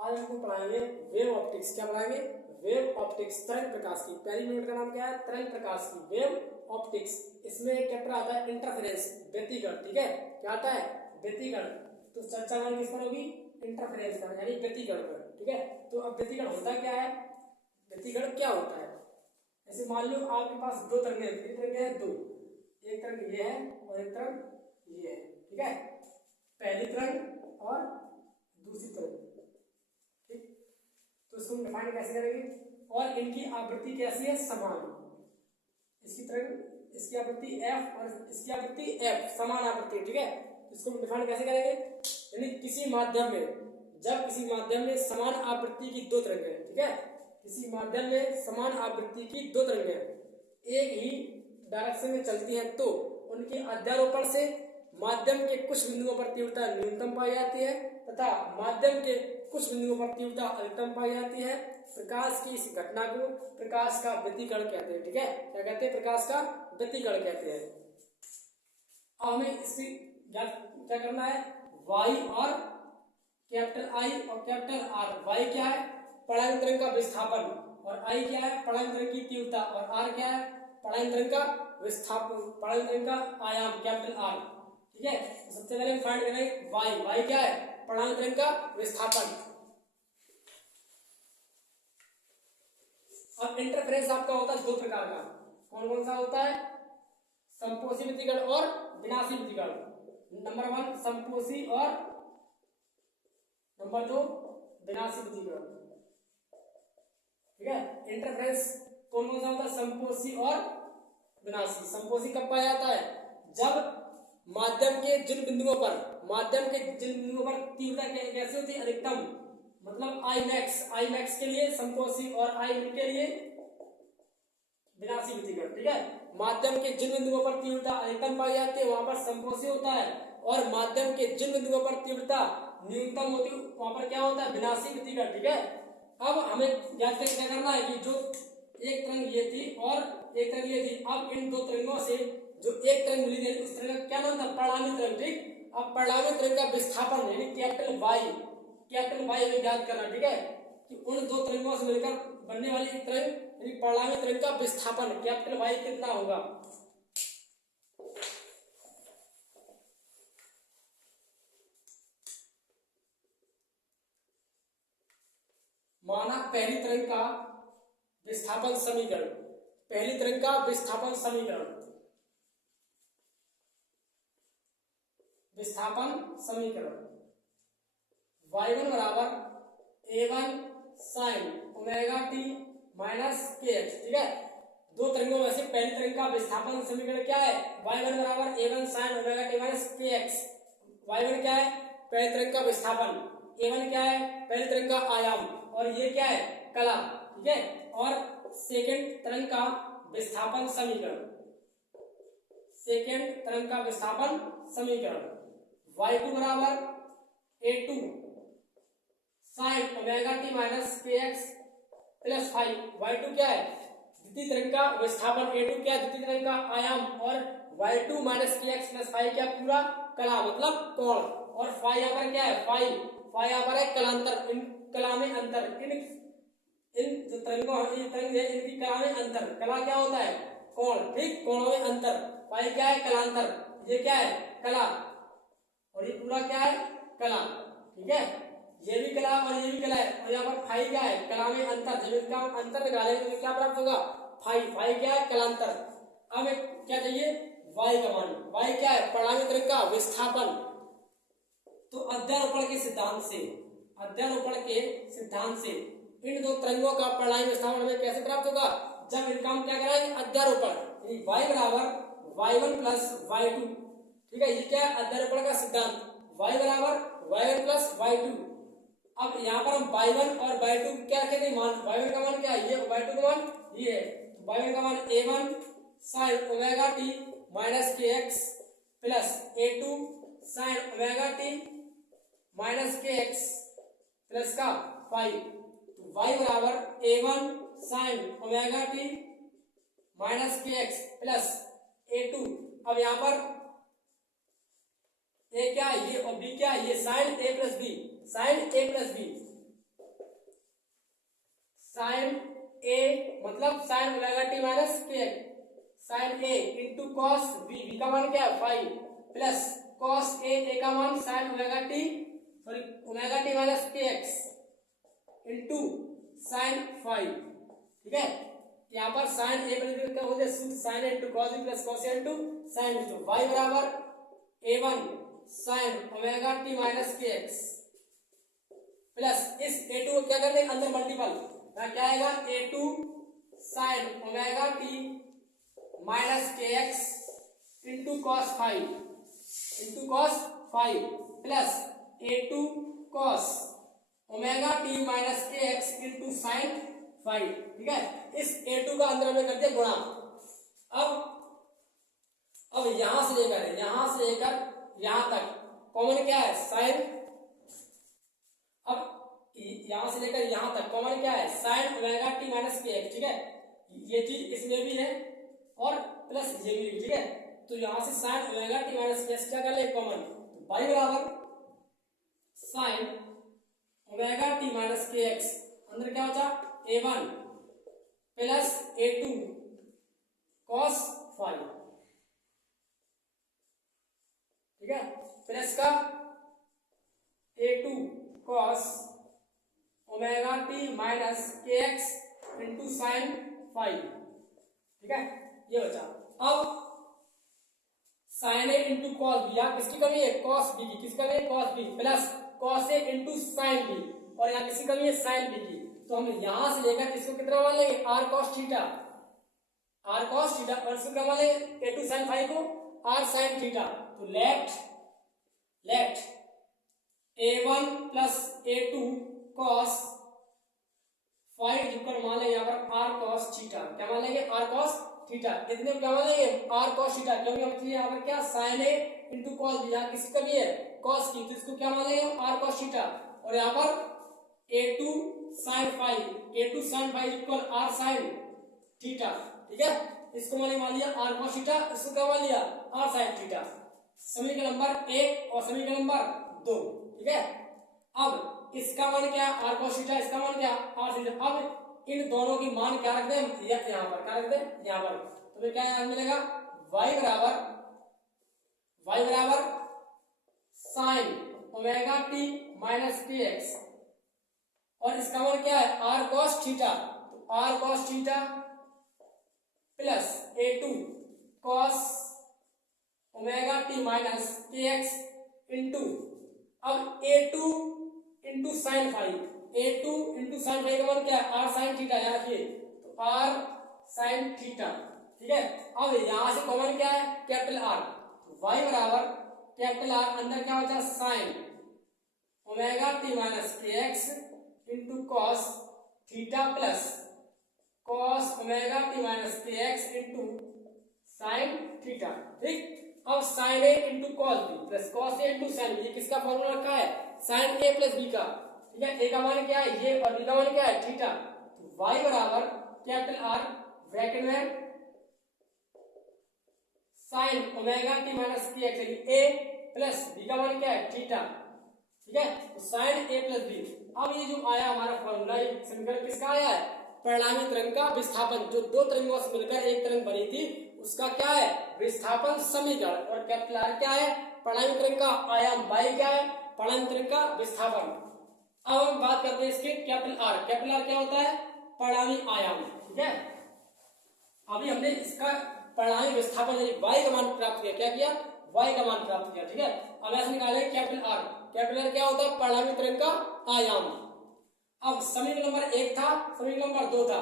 आज हमको पढ़ाएंगे वेव ऑप्टिक्स। क्या पढ़ाएंगे? वेव ऑप्टिक्स, तरंग प्रकाश की। पहली यूनिट का नाम क्या है? तरंग प्रकाश की, वेव ऑप्टिक्स। इसमें एक चैप्टर आता है इंटरफेरेंस, व्यतिकरण। ठीक है, क्या आता है? व्यतिकरण। तो चर्चा हमारी किस पर होगी? इंटरफेरेंस पर, यानी व्यतिकरण पर। ठीक है, तो अब व्यतिकरण होता क्या है? व्यतिकरण क्या होता है? ऐसे मान लो आपके पास दो तरंगें हैं। कितनी तरंगें हैं? दो। एक तरंग ये है और एक तरंग ये है। ठीक है, पहली तरंग और दूसरी तरंग। ठीक, तो इसको हम डिफाइन कैसे करेंगे? और इनकी आवृत्ति कैसी है? समान। इसकी तरंग, इसकी आवृत्ति f और इसकी आवृत्ति f, समान आवृत्ति। ठीक है, इसको हम डिफाइन कैसे करेंगे? यानी किसी माध्यम में, जब किसी माध्यम में समान आवृत्ति की दो तरंगें, ठीक है, किसी माध्यम में समान आवृत्ति की दो तरंगें एक ही डायरेक्शन में चलती हैं, तो उनके अध्यारोपण से माध्यम के कुछ बिंदुओं पर तीव्रता न्यूनतम पाई जाती है तथा माध्यम के कुछ बिंदुओं पर तीव्रता अधिकतम पाई जाती है। प्रकाश की इस घटना को प्रकाश का व्यतिकरण कहते हैं। ठीक है, क्या कहते हैं? प्रकाश का व्यतिकरण कहते हैं। अब हमें इसकी क्या करना है? वाई और कैपिटल आई और कैपिटल आर। वाई क्या है? परावर्तन तरंग का विस्थापन, और आई क्या है? परावर्तन तरंग की तीव्रता, और आर क्या है? परावर्तन तरंग का विस्थापन, परावर्तन तरंग का आयाम, कैपिटल आर। ठीक है, तो सबसे पहले हम फाइंड करेंगे वाई। वाई क्या है? परावर्तन तरंग का विस्थापन। अब इंटरफेरेंस आपका होता है दो प्रकार का। कौन कौन सा होता है? संपोषी व्यतिकरण और विनाशी व्यतिकरण। नंबर 1 संपोषी और नंबर 2 विनाशी व्यतिकरण। ठीक है, इंटरफेरेंस कौन कौन सा होता है? संपोषी और विनाशी। संपोषी कब पाया जाता है? जब माध्यम के जिन बिंदुओं पर, माध्यम के जिन बिंदुओं पर तीव्रता कैसे होती है? अधिकतम, मतलब आई मैक्स के लिए संपोषी और आई मिड के लिए विनाशी व्यतिकरण। ठीक है, माध्यम के जिन बिंदुओं पर तीव्रता अधिकतम पाई जाती है वहां पर संपोषी होता है, और माध्यम के जिन बिंदुओं पर तीव्रता न्यूनतम होती है वहां पर क्या होता है? विनाशी व्यतिकरण। ठीक है, अब हमें याद करके क्या करना है कि जो एक तरंग ये थी और एक तरंग ये थी, अब इन दो तरंगों से जो एक तरंग मिली थी उस तरंग का क्या नाम था? परिणामी तरंग। ठीक, अब परिणामी तरंग का विस्थापन यानी कैपिटल वाई हमें याद करना। ठीक है, कि उन दो तरंगों से मिलकर बनने वाली तरंग यानी परिणामी तरंग का विस्थापन कैपिटल वाई कितना होगा? माना पहली तरंग का विस्थापन समीकरण, पहली तरंग का विस्थापन समीकरण, y1 बराबर a1 sin omega T minus के एक्स। ठीक है, दो तरंगों में से पहली तरंग का विस्थापन समीकरण क्या है? y1 बराबर a1 sin omega T minus के एक्स। y1 क्या है? पहली तरंग का विस्थापन, a1 क्या है? पहली तरंग का आयाम, और ये क्या है? कला। ठीक है, और सेकंड तरंग का विस्थापन समीकरण, सेकंड तरंग का विस्थापन समीकरण y2 बराबर a2 sin omega T minus के एक्स प्लस 5। y2 क्या है? द्वितीय तरंग का विस्थापन, a2 क्या है? द्वितीय तरंग का आयाम, और y2 माइनस के एक्स प्लस 5 क्या? पूरा कला, मतलब कोण। और फाई यहाँ पर क्या है? फाई यहाँ पर है कलांतर, इन कला में अंतर, इन जो तरंगों, ये तरंग है इनकी कला में अंतर। कला क्या होता है? कोण। ठीक, कोणों में अंतर। फाई क्या है? कलांतर। ये क्या है? कला, और ये पूरा क्या है? कला। ठीक है, ये भी कला और ये भी कला है, और यहाँ पर फाई क्या है? कला में अंतर। जब इनका अंतर निकालेंगे तो क्या प्राप्त होगा? फाई क्या है? कलांतर। अब क्या चाहिए? वाई का मान। वाई क्या है? परिणामी तरंग का विस्थापन। तो अध्यारोपण के सिद्धांत से, अध्यारोपण के सिद्धांत से इन दो तरंगों का परिणामी विस्थापन हमें कैसे प्राप्त होगा? जब इनका हम क्या कराएंगे? अध्यारोपण, यानी y बराबर y1 प्लस y2। ठीक है, ये क्या है? अध्यारोपण का सिद्धांत, y बराबर y1 प्लस y2। अब यहाँ पर हम y1 और y2 क्या रखे थे? मान। y1 का मान क्या है? ये, y2 का मान ये है। y1 का मान a1 sin omega T minus के x plus a2 sin omega T minus के एक्स प्लस का 5। तो y बराबर a1 sin omega T minus के एक्स प्लस a2। अब यहाँ पर a क्या है? ये, और b क्या है? ये sin a प्लस बी, sin a प्लस बी। साइन ए मतलब sine omega T minus k sine a into cos b, b का मान क्या है 5 प्लस कॉस ए का मान sign omega T sorry omega T minus के एक्स इंटू साइन 5। ठीक है, यहाँ पर साइन ए क्या हो जाए sine a into cos b plus cos a into sine b, तो y बराबर a1 sine omega T minus के एक्स प्लस इस a2 को क्या कर दें अंदर मल्टीपल, क्या आएगा a2 sine omega T minus के x into cos 5 plus a2 cos omega T minus के एक्स इंटू साइन 5। ठीक है, इस a2 का अंदर हमने कर दिया गुणा। अब यहां से लेकर यहां तक कॉमन क्या है साइन, अब यहां से लेकर यहां तक कॉमन क्या है साइन ओमेगा टी माइनस के एक्स। ठीक है, ये चीज इसमें भी है और प्लस ये भी, ठीक है, तो यहां से साइन ओमेगा टी माइनस के एक्स क्या कर ले कॉमन, तो y बराबर साइन ओमेगा टी माइनस के एक्स अंदर क्या बचा a1 प्लस a2 cos 5। ठीक है, प्लस का a2 cos omega T minus के एक्स इंटू साइन 5। ठीक है, ये बचा। अब sine a into cos B, यहाँ किसकी कमी है कॉस बी की, किसकी कमी है cos b plus cos a into sine B, और यहाँ किसकी कमी है साइन बी की, तो हम यहां से लेकर इसको कितना मान लेंगे आर कॉस थीटा और इसको क्या मान लेंगे ए टू साइन 5 को आर साइन थीटा, तो left a1 plus a2 cos 5 जिसको मान लेंगे यहाँ पर आर कॉस थीटा, क्या मान लेंगे आर कॉस थीटा, इतने क्या मान लेंगे आर कॉस थीटा, क्योंकि हम यहाँ पर क्या sign a into cos B, यहाँ किसकी कमी है कॉस की, तो इसको क्या मान लेंगे आर कॉस थीटा, और यहाँ पर a2 sin 5 equal R sine theta. ठीक है, इसको मैंने मान लिया आर कॉस थीटा, इसको क्या मान लिया आर साइन थीटा, समीकरण नंबर 1 और समीकरण नंबर 2। ठीक है, अब इसका मान क्या है आर कॉस थीटा, इसका मान क्या आर थीटा, अब इन दोनों की मान क्या रख दें यहाँ पर, क्या रख दें यहाँ पर, तो फिर क्या यहाँ मिलेगा y बराबर साइन ओमेगा टी माइनस के एक्स, और इसका मान क्या है आर कॉस थीटा, तो R cos theta plus a2 cos omega T minus के एक्स इंटू अब a2 into sine 5, a2 into sine 5 का मान क्या है आर साइन थीटा, याद रखिए तो आर साइन थीटा। ठीक है, अब यहां से कॉमन क्या है कैपिटल आर, तो y बराबर कैपिटल आर अंदर क्या बचा साइन ओमेगा टी माइनस के x into cos theta plus cos omega T minus के एक्स इंटू साइन थीटा। ठीक, अब sine a into cos b plus cos a into sine b, ये किसका फॉर्मूला रखा है साइन ए प्लस बी का। ठीक है, ए का मान क्या है ये और बी का मान क्या है थीटा, तो y बराबर कैपिटल आर ब्रैकेट में साइन ओमेगा टी माइनस के एक्स ए प्लस बी का मान क्या है थीटा। ठीक है, तो साइन ए प्लस बी। अब ये जो आया हमारा फॉर्मूला, ये समीकरण किसका आया है परिणामी तरंग का विस्थापन, जो दो तरंगों से मिलकर एक तरंग बनी थी उसका क्या है विस्थापन समीकरण, और कैपिटल आर क्या है परिणामी तरंग का आयाम, y क्या है परिणामी तरंग का विस्थापन। अब हम बात करते हैं इसके कैपिटल आर क्या होता है परिणामी आयाम। ठीक है, अभी हमने इसका परिणामी विस्थापन यानी y का मान प्राप्त किया, क्या किया y का मान प्राप्त किया। ठीक है, अब ऐसे निकालेंगे कैपिटल आर क्या होता है परिणामी तरंग का आयाम। अब समीकरण नंबर 1 था, समीकरण नंबर 2 था,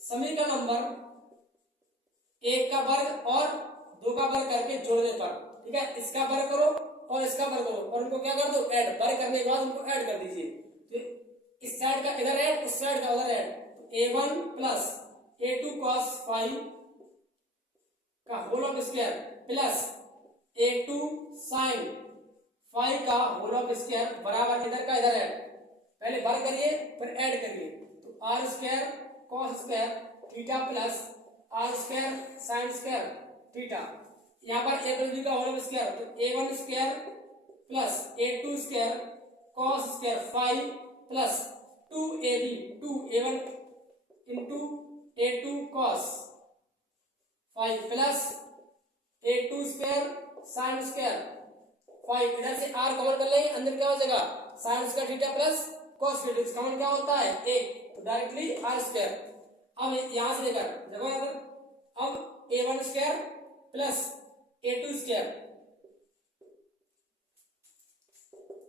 समीकरण नंबर 1 का वर्ग और 2 का वर्ग करके जोड़ने पर, ठीक है, इसका वर्ग करो और इसका वर्ग करो और उनको क्या कर दो ऐड, वर्ग करने के बाद उनको ऐड कर दीजिए, तो इस साइड का इधर ऐड उस साइड का उधर add, a1 plus a2 cos 5 का whole of square plus a2 sin 5 का होल ऑफ स्क्वायर बराबर इधर का इधर ऐड, पहले वर्ग करिए फिर ऐड करिए, तो R square cos square theta plus R square sine square theta, यहाँ पर a प्लस b का होल स्क्वायर, तो a1 square plus a2 square cos square 5 plus 2ab 2 a1 into A2 cos 5 plus A2 square sine square 5, इधर से r cover कर लेंगे, अंदर क्या हो जाएगा sign square theta plus cos theta, इसका मान क्या होता है 1, तो डायरेक्टली r स्क्वायर। अब यहां से लेकर देखो इधर, अब A1 square plus A2 square,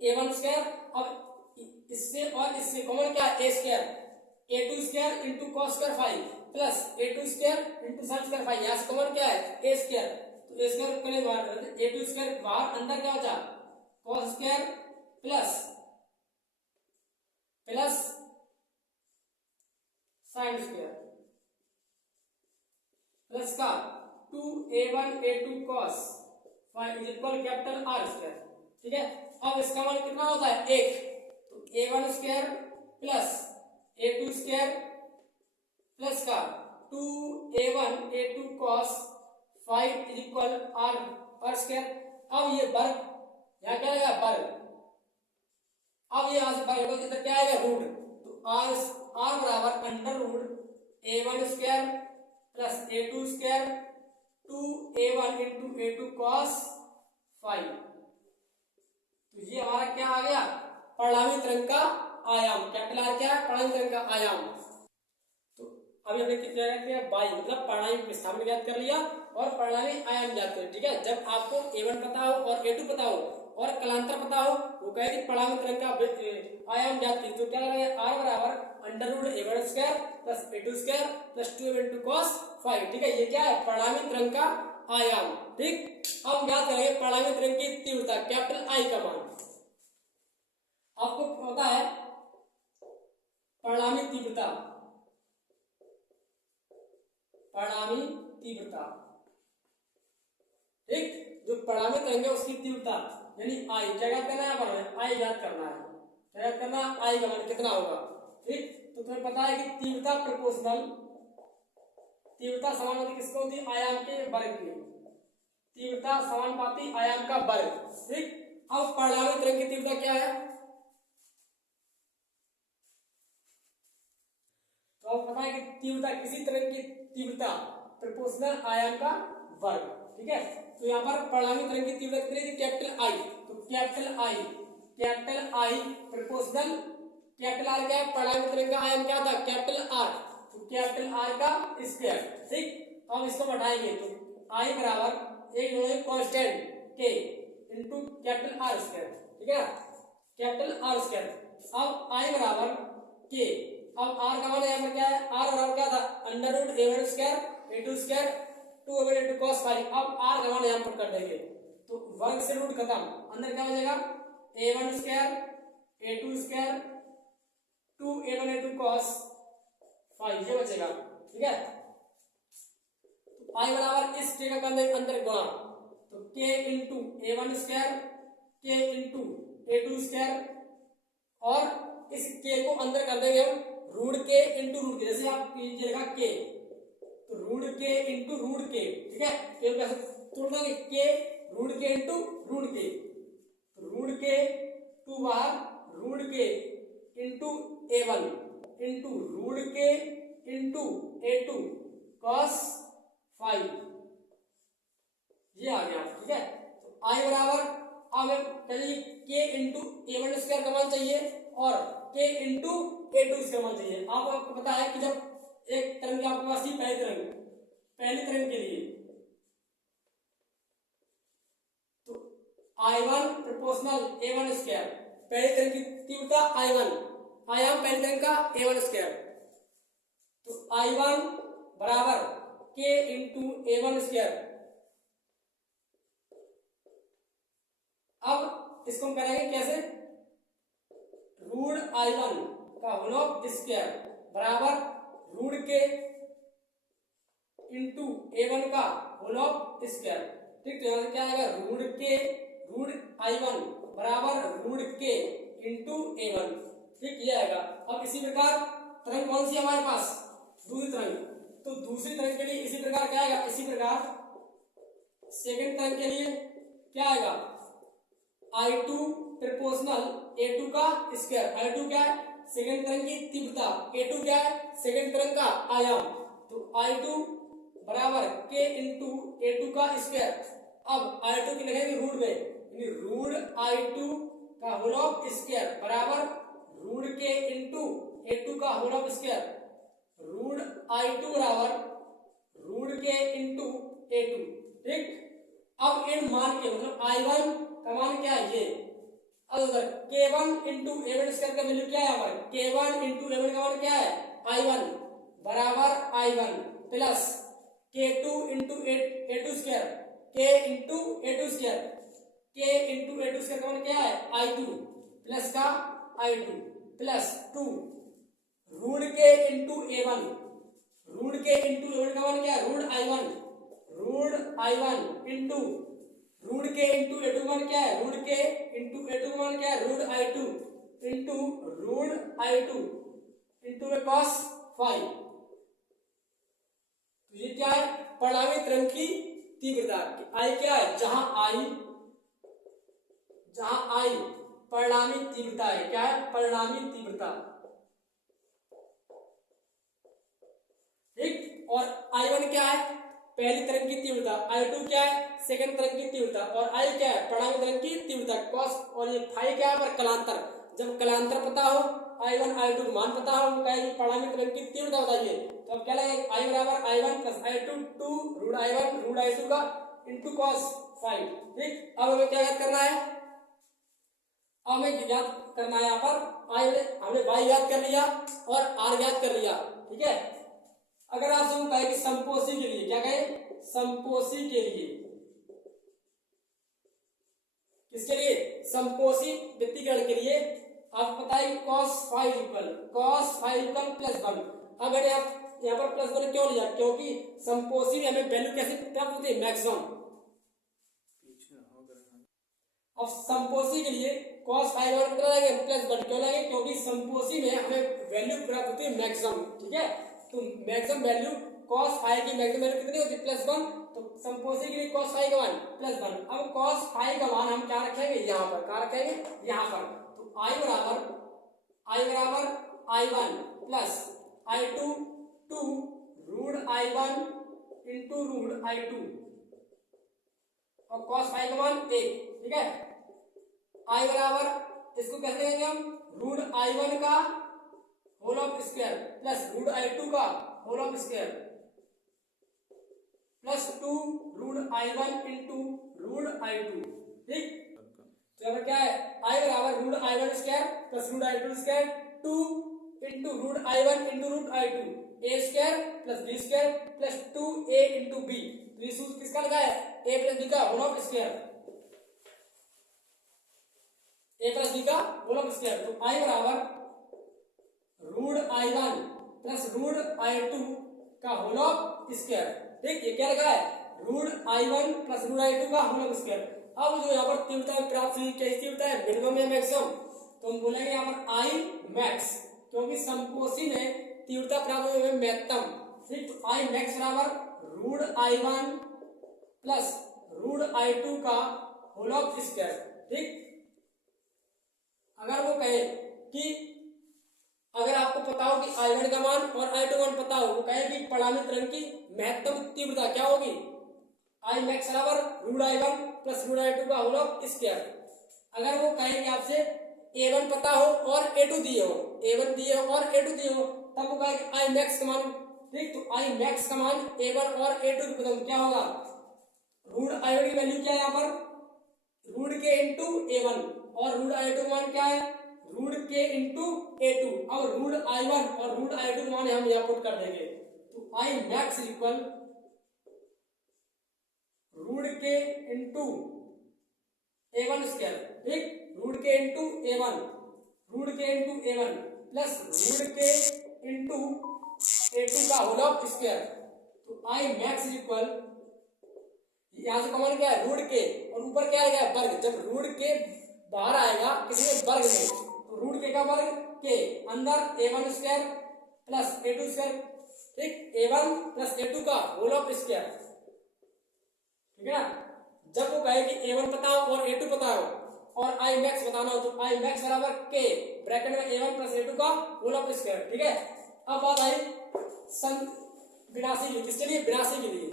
A1 square, अब इससे और इससे कॉमन क्या है a square, A2 square into cos square 5 plus A2 square into sin square 5, यहां से कॉमन क्या है a स्क्वायर, तो a स्क्वायर पहले बाहर, A2 स्क्वायर बाहर, अंदर क्या होता cos square plus sin square plus का 2A1 A2 cos 5 is equal capital R square. ठीक है, अब इसका मान कितना होता है 1, तो A1 square plus A2 square plus का 2A1 A2 cos 5 is equal R square. अब ये वर्ग यहाँ क्या आएगा वर्ग, अब ये यहां से वर्ग होगा, इधर क्या आएगा रूट, तो R बराबर under root A1 square plus A2 square 2A1 into A2 cos 5, तो ये हमारा क्या आ गया परिणामी तरंग का आयाम, कैपिटल आर क्या है परिणामी तरंग का आयाम। तो अभी हमने कितना ज्ञात किया बाई, मतलब परिणामी विस्थापन ज्ञात कर लिया और परिणामी आयाम ज्ञात कर। ठीक है, जब आपको A1 पता हो और A2 पता हो और कलांतर पता हो, वो कहे कि परिणामी तरंग का आयाम ज्ञात की, तो क्या करेंगे r बराबर under root A1 square plus A2 square plus 2A1 into cos 5। ठीक है, ये क्या है परिणामी तरंग का आयाम। ठीक, अब ज्ञात करेंगे परिणामी तरंग की तीव्रता कैपिटल I का मान। आपको पता है परिणामी तीव्रता, परिणामी तीव्रता, ठीक, जो परिणामी तरंग है उसकी तीव्रता यानी I, क्या याद करना है यहाँ I याद करना है, क्या याद करना है I का मान कितना होगा। ठीक, तो तुम्हें पता है कि तीव्रता प्रोपोर्शनल, तीव्रता समानुपाती किसको होती है आयाम के वर्ग की, तीव्रता समानुपाती आयाम का वर्ग। ठीक, अब परिणामी तरंग की तीव्रता क्या है, तो आपको पता है कि तीव्रता किसी तरंग की तीव्रता प्रोपोर्शनल आयाम का वर्ग। ठीक है, तो यहाँ पर परिणामी तरंग की तीव्रता कितनी थी कैपिटल I, तो capital I proportional capital R क्या है परिणामी तरंग का आयाम क्या था कैपिटल R, तो कैपिटल R का स्क्वायर। ठीक, अब इसको बढ़ाएंगे तो I बराबर एक constant K into capital R square. ठीक है, कैपिटल R स्क्वायर, अब I बराबर K, अब R का मान यहाँ पर क्या है R बराबर क्या था under root A1 square A2 square 2A1 into cos 5, अब R का मान यहाँ पर कर देंगे तो वर्ग से रूट खत्म, अंदर क्या हो जाएगा A1 square A2 square 2A1 into cos 5 ये बचेगा। ठीक है, तो I बराबर इस K का अंदर गुणा, तो K into A1 square K into A2 square और इस K को अंदर कर देंगे हम रूट के इंटू रूट के, जैसे आप ये लिखा K तो रूट के इंटू रूट के। ठीक है, K कैसे तोड़ देंगे K root K into root के, रूट के 2 बार root K into A1 into root K into A2 cos 5 ये आ गया। ठीक है, तो I बराबर अब पहले K इंटू A1 स्क्वायर का मान चाहिए और K इंटू A2 स्क्वायर मान चाहिए। आपको पता है कि जब एक तरंग आपके पास थी पहली तरंग के लिए तो I1 प्रोपोर्शनल A1 स्क्वायर, पहली तरंग की तीव्रता I1 आयाम पहली तरंग का A1 स्क्वायर, तो I1 बराबर K इंटू A1 स्क्वायर। अब इसको हम करेंगे कैसे, रूट I1 का होल स्क्वायर बराबर रूट के इंटू A1 का होल स्क्वायर। ठीक, तो यहां से क्या आएगा रूट के रूट I1 बराबर रूट के इंटू A1। ठीक, ये आएगा। अब इसी प्रकार तरंग कौन सी हमारे पास दूसरी तरंग, तो दूसरी तरंग के लिए इसी प्रकार क्या आएगा, इसी प्रकार सेकंड तरंग के लिए क्या आएगा I2 प्रोपोर्शनल a2 का स्क्वायर, i2 क्या है सेकंड तरंग की तीव्रता, a2 क्या है सेकंड तरंग का आयाम, तो i2 बराबर k इंटू a2 का स्क्वायर। अब i2 की लिखेंगे रूट में, यानी रूट i2 का होल ऑफ स्क्वायर बराबर रूट k इंटू a2 का whole of square, root i2 बराबर रूट k इंटू a2। ठीक, अब इन मान के मतलब i1 का मान क्या है ये, अब उधर k1 इंटू a1 स्क्वायर का वैल्यू क्या है, यहाँ पर k1 इंटू a1 का मान क्या है i1 बराबर i1 plus k2 into a2 square, k into a2 square, k into a2 square का मान क्या है i2 प्लस का i2 plus 2 root k into a1, root k into a1 का मान क्या है root i1 into root K into a2 का मान क्या है रूट के इंटू a2 का मान क्या है root i2 into root i2 into में cos 5। तो ये क्या है परिणामी तरंग की तीव्रता, आई क्या है जहां आई परिणामी तीव्रता है, क्या है परिणामी तीव्रता। ठीक, और i1 क्या है पहली तरंग की तीव्रता, i2 क्या है सेकंड तरंग की तीव्रता, और i क्या है परिणामी तरंग की तीव्रता cos, और ये फाई क्या है पर कलांतर, जब कलांतर पता हो i1 i2 मान पता हो कहेगी परिणामी तरंग की तीव्रता बताइए, तो अब क्या लगेगा i बराबर i1 plus i2 2 root i1 root i2 का इंटू cos 5। ठीक, अब हमें क्या याद करना है, हमें याद करना है यहाँ पर हमने y याद कर लिया और r याद कर लिया। ठीक है, अगर आप सब कहे कि संपोषी के लिए क्या कहे, संपोषी के लिए, किसके लिए संपोषी व्यक्तिकरण के लिए आप बताइए cos 5 इक्वल प्लस 1। अब मैंने आप यहाँ पर प्लस 1 क्यों लिया, क्योंकि संपोषी में हमें वैल्यू कैसे प्राप्त होती है मैक्सिमम। अब संपोषी के लिए cos 5 और कितना लगे प्लस 1 क्यों लगे, क्योंकि संपोषी में हमें वैल्यू प्राप्त होती है मैक्सिमम। ठीक है, तो मैक्सिमम वैल्यू cos 5 की मैक्सिमम वैल्यू कितनी होती है प्लस 1, तो संपोषी के लिए cos 5 का मान प्लस 1। अब cos 5 का मान हम क्या रखेंगे यहाँ पर, क्या रखेंगे यहाँ पर, तो i बराबर i1 plus i2 2 root i1 into root i2 और cos 5 का मान 1। ठीक है, i बराबर इसको कैसे लिखेंगे हम रूट i1 का whole of square plus root i2 का whole of square plus 2 root i1 into root i2। ठीक, तो यहाँ पर क्या है i बराबर root i1 square plus root i2 square 2 into root i1 into root i2 a square plus b square plus 2a into b। तो ये सूत्र किसका लगा है a प्लस b का whole of square, a plus b का whole of square. तो i बराबर root i1 plus root i2 का होल ऑफ स्क्वायर। ठीक, ये क्या लगा है root i1 plus root i2 का होल ऑफ स्क्वायर। अब जो यहाँ पर तीव्रता प्राप्त हुई कैसी तीव्रता है मिनिमम या मैक्सिमम, तो हम बोलेंगे यहाँ पर i मैक्स, क्योंकि संपोषी में तीव्रता प्राप्त हुई है महत्तम। ठीक, तो i मैक्स बराबर root i1 plus root i2 का होल ऑफ स्क्वायर। ठीक, अगर वो कहे कि अगर आपको पता हो कि i1 का मान और i2 मान पता हो, वो कहे कि परिणामी तरंग की महत्तम तीव्रता क्या होगी, i मैक्स बराबर root i1 plus root i2 का होल ऑफ स्क्वायर। अगर वो कहे कि आपसे a1 पता हो और a2 दिए हो, a1 दिए हो और a2 दिए हो, तब वो कहे कि i मैक्स का मान। ठीक, तो i मैक्स का मान a1 और a2 की मतलब क्या होगा, रूट i1 की वैल्यू क्या है यहाँ पर रूट के इंटू a1 और रूट i2 मान क्या है रूट के इंटू a2। अब रूट i1 और रूट i2 मान हम यहाँ पुट कर देंगे, तो i max equal root K into a1 square. ठीक, root K into a1 plus root K into a2 का होल ऑफ स्क्वायर। तो i मैक्स इक्वल यहाँ से कॉमन क्या है रूट के और ऊपर क्या आएगा वर्ग, जब रूट के बाहर आएगा किसी में वर्ग में, तो रूट के का वर्ग के अंदर a1 square plus a2 square. ठीक, a1 प्लस a2 का होल ऑफ स्क्वायर। ठीक है ना, जब वो कहे कि a1 पता हो और a2 पता हो, और आई मैक्स बताना हो तो आई मैक्स बराबर के ब्रैकेट में a1 प्लस a2 का होल ऑफ स्क्वायर। ठीक है, अब बात आई सन विनाशी की, किसके लिए? विनाशी के लिए।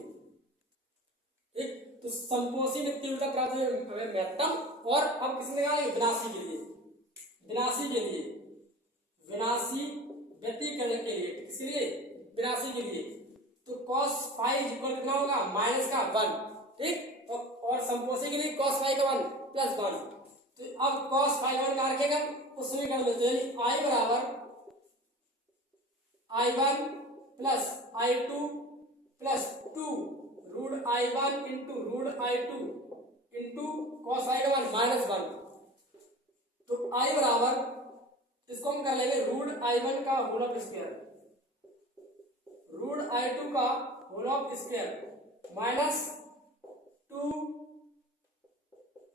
ठीक, तो संपोषी में तीव्रता प्राप्त हुई महत्तम, और अब किसने कहा? विनाशी के लिए, विनाशी के लिए, विनाशी व्यतिकरण के लिए, किसके लिए? विनाशी के लिए। तो cos फाइव इक्वल कितना होगा? माइनस का 1। ठीक, और संपोषी के लिए cos फाइव का 1 प्लस 1। तो अब cos फाइव 1 का रखेगा उस समीकरण में, यानी I बराबर I1 plus I2 plus 2 root I1 into root I2 into cos five का 1 माइनस 1। तो I बराबर, इसको हम कर लेंगे रूट I1 का whole of square, root I2 का whole of square minus 2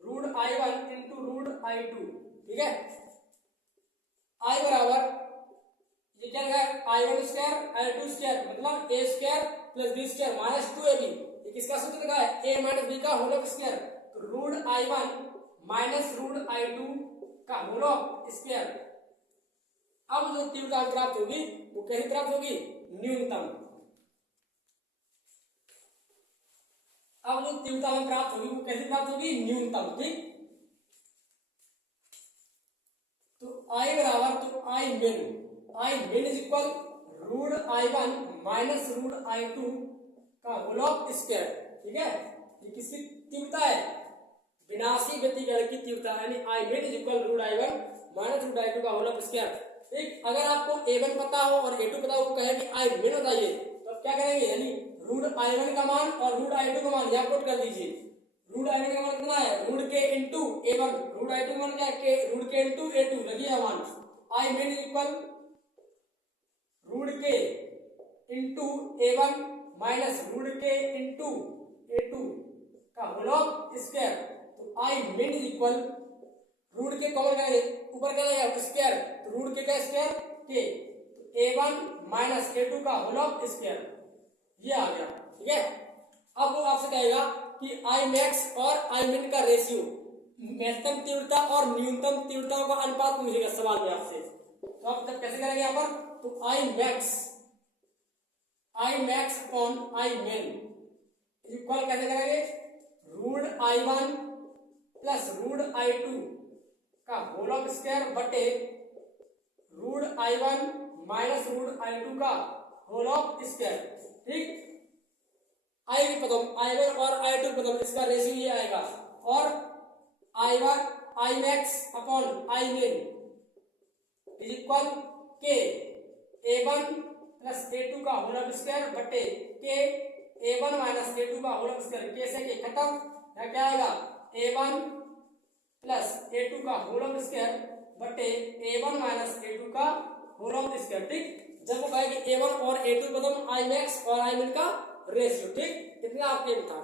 root I1 into root I2। ठीक है, I बराबर ये क्या है? I1 स्क्वायर I2 स्क्वायर मतलब a square plus b square minus 2ab। ये किसका सूत्र लगा है? a माइनस b का होल ऑफ स्क्वायर। तो root I1 minus root I2 का होल ऑफ स्क्वायर। अब जो तीव्रता प्राप्त होगी वो कैसी प्राप्त होगी? न्यूनतम। अब जो तीव्रता में प्राप्त होगी वो कैसे प्राप्त होगी? न्यूनतम। ठीक, तो I बराबर, तो I min is equal root I1 minus root I2 का होल ऑफ स्क्वायर। ठीक है, ये किसकी तीव्रता है? विनाशी व्यतिकरण की तीव्रता, यानी I min is equal root I1 minus root I2 का होल ऑफ स्क्वायर। ठीक, अगर आपको A1 पता हो और A2 पता हो, वो कहे कि I min बताइए, तो आप क्या करेंगे? यानी रूट I1 का मान और रूट I2 का मान यहाँ पुट कर दीजिए। रूट I1 का मान कितना है? Root K into A1, root I2 का मान क्या है? रूट के इंटू A2, लगिए मान। I min equal root K into A1 minus root K into A2 का होल ऑफ स्क्वायर। तो I min इक्वल रूट के कॉमन करेंगे, ऊपर क्या जाएगा? स्क्वायर, तो रूट के का स्क्वायर के, तो A1 माइनस A2 का होल ऑफ स्क्वायर, ये आ गया। ठीक है, अब वो आपसे कहेगा कि I max और I min का रेशियो, महत्तम तीव्रता और न्यूनतम तीव्रताओं का अनुपात पूछेगा सवाल में आपसे। तो आप तब कैसे करेंगे यहाँ पर? तो I max on I min equal कैसे करेंगे? Root I1 plus root I2 का होल ऑफ स्क्वायर बटे root I1 minus root I2 का होल ऑफ स्क्वायर। ठीक, I पदम I1 और I2 पदम, इसका रेशियो ये आएगा, और I max upon I min is equal के A1 प्लस A2 का होल ऑफ स्क्वायर बटे के A1 माइनस A2 का होल ऑफ स्क्वायर। के से के खत्म, यहाँ क्या आएगा? A1 प्लस A2 का होल ऑफ स्क्वायर बटे A1 माइनस A2 का होल ऑफ स्क्वायर। ठीक, जब वो कहे कि A1 और A2 पदम I max और I min का रेशियो। ठीक, इतना आपके था।